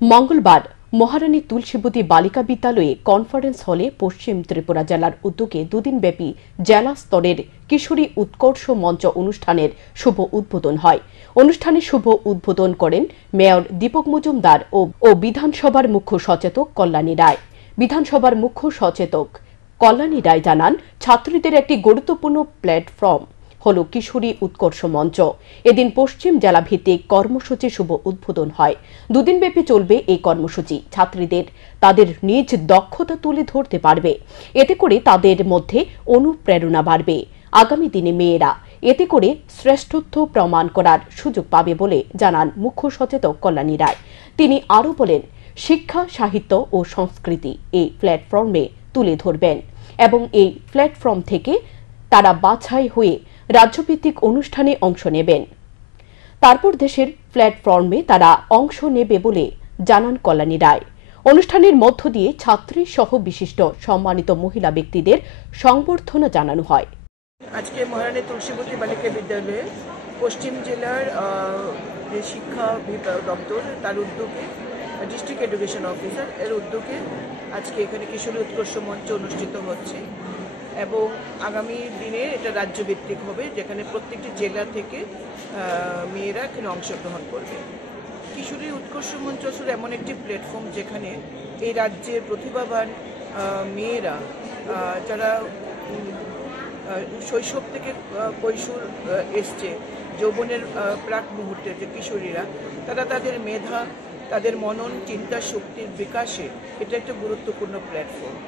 মঙ্গলবার মহারানী তুলসীবতী বালিকা বিদ্যালয়ে কনফারেন্স হলে পশ্চিম ত্রিপুরা জেলার উদ্যোগে দুদিনব্যাপী জেলা স্তরের কিশোরী উৎকর্ষ মঞ্চ অনুষ্ঠানের শুভ উদ্বোধন হয়। অনুষ্ঠানে শুভ উদ্বোধন করেন মেয়র দীপক মজুমদার ও বিধানসভার মুখ্য সচেতক কল্যাণী রায়। বিধানসভার মুখ্য সচেতক কল্যাণী রায় জানান, ছাত্রীদের একটি গুরুত্বপূর্ণ প্ল্যাটফর্ম হল কিশোরী উৎকর্ষ মঞ্চ। এদিন পশ্চিম জেলা ভিত্তিক কর্মসূচি শুভ উদ্বোধন হয়। দুদিনব্যাপী চলবে এই কর্মসূচি। ছাত্রীদের তাদের নিজ দক্ষতা তুলে ধরতে পারবে, এতে করে তাদের মধ্যে অনুপ্রেরণা বাড়বে। আগামী দিনে মেয়েরা এতে করে শ্রেষ্ঠত্ব প্রমাণ করার সুযোগ পাবে বলে জানান মুখ্য সচেতক কল্যাণী রায়। তিনি আরও বলেন, শিক্ষা, সাহিত্য ও সংস্কৃতি এই প্ল্যাটফর্মে তুলে ধরবেন এবং এই প্ল্যাটফর্ম থেকে তারা বাছাই হয়ে রাজ্যভিত্তিক অনুষ্ঠানে অংশ নেবেন। তারপর দেশের প্ল্যাটফর্মে তারা অংশ নেবে বলে জানান কল্যাণী রায়। অনুষ্ঠানের মধ্য দিয়ে ছাত্রী সহ বিশিষ্ট সম্মানিত মহিলা ব্যক্তিদের সংবর্ধনা জানানো হয়। আজকে মহারানী তুলসীবতী বালিকা বিদ্যালয়ে পশ্চিম জেলার যে শিক্ষা দপ্তর তার উদ্যোগে ডিস্ট্রিক্ট এডুকেশন অফিসার এর উদ্যোগে আজকে এখানে কিশোরী উৎকর্ষ মঞ্চ অনুষ্ঠিত হচ্ছে এবং আগামী দিনে এটা রাজ্যভিত্তিক হবে, যেখানে প্রত্যেকটি জেলা থেকে মেয়েরা এখানে অংশগ্রহণ করবে। কিশোরী উৎকর্ষ মঞ্চ আসলে এমন একটি প্ল্যাটফর্ম যেখানে এই রাজ্যের প্রতিভাবান মেয়েরা যারা শৈশব থেকে কৈশোর এসছে, যৌবনের প্রাক মুহূর্তে যে কিশোরীরা, তারা তাদের মেধা, তাদের মনন, চিন্তা শক্তির বিকাশে এটা একটা গুরুত্বপূর্ণ প্ল্যাটফর্ম।